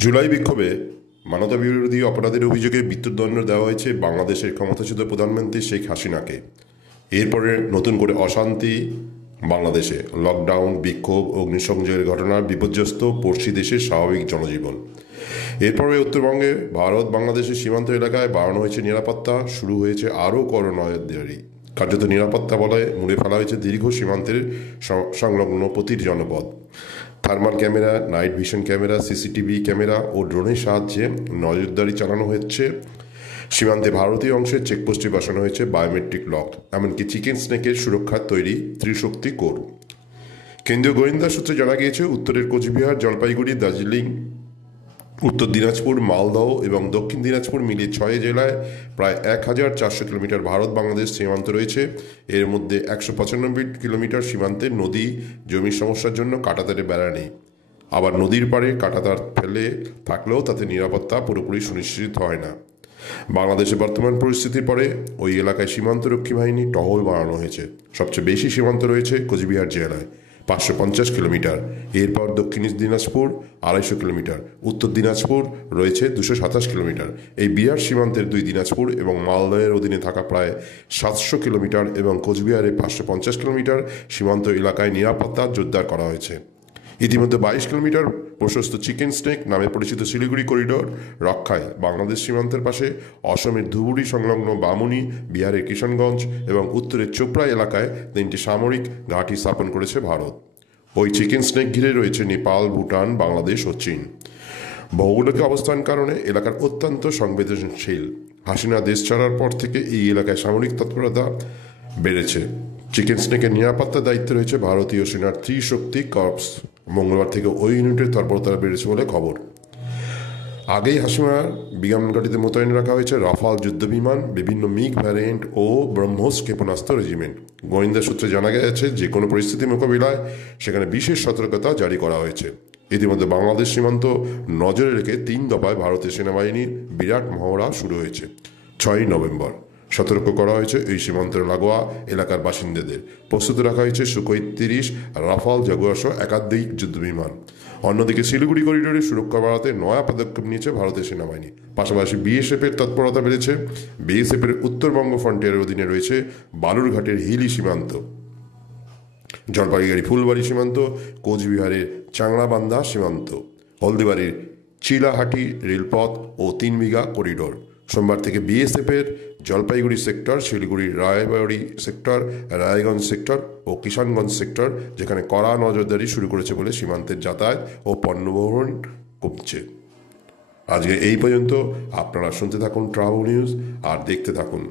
জুলাই বিক্ষোভে মানবতাবিরোধী অপরাধের অভিযোগে মৃত্যুদণ্ড দেওয়া হয়েছে বাংলাদেশের ক্ষমতাচ্যুত প্রধানমন্ত্রী শেখ হাসিনাকে। এরপরে নতুন করে অশান্তি বাংলাদেশে, লকডাউন, বিক্ষোভ, অগ্নিসংযোগের ঘটনা, বিপর্যস্ত পড়শি দেশের স্বাভাবিক জনজীবন। এরপরে উত্তরবঙ্গে ভারত বাংলাদেশের সীমান্ত এলাকায় বাড়ানো হয়েছে নিরাপত্তা, শুরু হয়েছে আরও কড়া নজরদারি। কার্যত নিরাপত্তা বলয়ে মুড়ে ফেলা হয়েছে দীর্ঘ সীমান্তের সংলগ্ন প্রতিটি জনপদ। Thermal camera, night vision camera, CCTV camera ও ড্রোনের সাহায্যে নজরদারি চালানো হচ্ছে। সীমান্তে ভারতীয় অংশের চেকপোস্টে বসানো হয়েছে বায়োমেট্রিক লক। এমনকি চিকেন স্নেকের সুরক্ষার তৈরি ত্রিশক্তি কোর। কেন্দ্রীয় গোয়েন্দা সূত্রে জানা গিয়েছে, উত্তরের কোচবিহার, জলপাইগুড়ি, দার্জিলিং, উত্তর দিনাজপুর, মালদহ এবং দক্ষিণ দিনাজপুর মিলিয়ে 6 জেলায় প্রায় 1400 কিলোমিটার ভারত বাংলাদেশ সীমান্ত রয়েছে। এর মধ্যে 195 কিলোমিটার সীমান্তে নদী জমির সমস্যার জন্য কাঁটাতারে বেড়া নেই। আবার নদীর পাড়ে কাঁটাতার ফেলে থাকলেও তাতে নিরাপত্তা পুরোপুরি সুনিশ্চিত হয় না। বাংলাদেশের বর্তমান পরিস্থিতির পরে ওই এলাকায় সীমান্তরক্ষী বাহিনী টহল বাড়ানো হয়েছে। সবচেয়ে বেশি সীমান্ত রয়েছে কোচবিহার জেলায়, 550 কিলোমিটার। এরপর দক্ষিণ দিনাজপুর 250 কিলোমিটার, উত্তর দিনাজপুর রয়েছে 227 কিলোমিটার। এই বিহার সীমান্তের 2 দিনাজপুর এবং মালদহের অধীনে থাকা প্রায় 700 কিলোমিটার এবং কোচবিহারে 550 কিলোমিটার সীমান্ত এলাকায় নিরাপত্তা জোরদার করা হয়েছে। ইতিমধ্যে 22 কিলোমিটার প্রশস্ত চিকেন স্নেক নামে পরিচিত শিলিগুড়ি করিডোর রক্ষায় বাংলাদেশ সীমান্তের পাশে অসমের ধুবুরি সংলগ্ন বামুনি, বিহারের কিষানগঞ্জ এবং উত্তরের চোপড়া এলাকায় 3টি সামরিক ঘাঁটি স্থাপন করেছে ভারত। ওই চিকেন স্নেক ঘিরে রয়েছে নেপাল, ভুটান, বাংলাদেশ ও চীন। ভৌগোলিক অবস্থান কারণে এলাকার অত্যন্ত সংবেদনশীল। হাসিনা দেশ ছাড়ার পর থেকে এই এলাকায় সামরিক তৎপরতা বেড়েছে। চিকেন স্নেকের নিরাপত্তার দায়িত্বে রয়েছে ভারতীয় সেনার ত্রিশক্তি কর্পস। মঙ্গলবার থেকে ওই ইউনিটের তৎপরতা বেড়েছে বলে খবর। আগেই হাসিনার বিমান ঘাঁটিতে মোতায়েন রাখা হয়েছে রাফাল যুদ্ধবিমান, বিভিন্ন মিগ ভ্যারিয়েন্ট ও ব্রহ্মোস ক্ষেপণাস্ত্র রেজিমেন্ট। গোয়েন্দা সূত্রে জানা গেছে, যে কোনো পরিস্থিতি মোকাবিলায় সেখানে বিশেষ সতর্কতা জারি করা হয়েছে। ইতিমধ্যে বাংলাদেশ সীমান্ত নজরে রেখে 3 দফায় ভারতীয় সেনাবাহিনীর বিরাট মহড়া শুরু হয়েছে। 6 নভেম্বর সতর্ক করা হয়েছে এই সীমান্তের লাগোয়া এলাকার বাসিন্দাদের। প্রস্তুত রাখা হয়েছে সুখোই 30, রাফাল, জাগুয়ার সহ একাধিক যুদ্ধবিমান। অন্যদিকে শিলিগুড়ি করিডোরে সুরক্ষা বাড়াতে নয়া পদক্ষেপ নিয়েছে ভারতের সেনাবাহিনী। পাশাপাশি বিএসএফের তৎপরতা বেড়েছে। বিএসএফের উত্তরবঙ্গ ফ্রন্টিয়ারের অধীনে রয়েছে বালুরঘাটের হিলি সীমান্ত, জলপাইগুড়ি ফুলবাড়ি সীমান্ত, কোচবিহারের চাংড়াবান্ধা সীমান্ত, হলদিবাড়ির চিলাহাটি রেলপথ ও 3 বিঘা করিডোর। সোমবার থেকে বিএসএফের জলপাইগুড়ি সেক্টর, শিলিগুড়ির রায়বাড়ি সেক্টর, রায়গঞ্জ সেক্টর ও কিষানগঞ্জ সেক্টর যেখানে কড়া নজরদারি শুরু করেছে বলে সীমান্তের যাতায়াত ও পণ্যবহন কমছে। আজকে এই পর্যন্ত। আপনারা শুনতে থাকুন ট্রাভেল নিউজ আর দেখতে থাকুন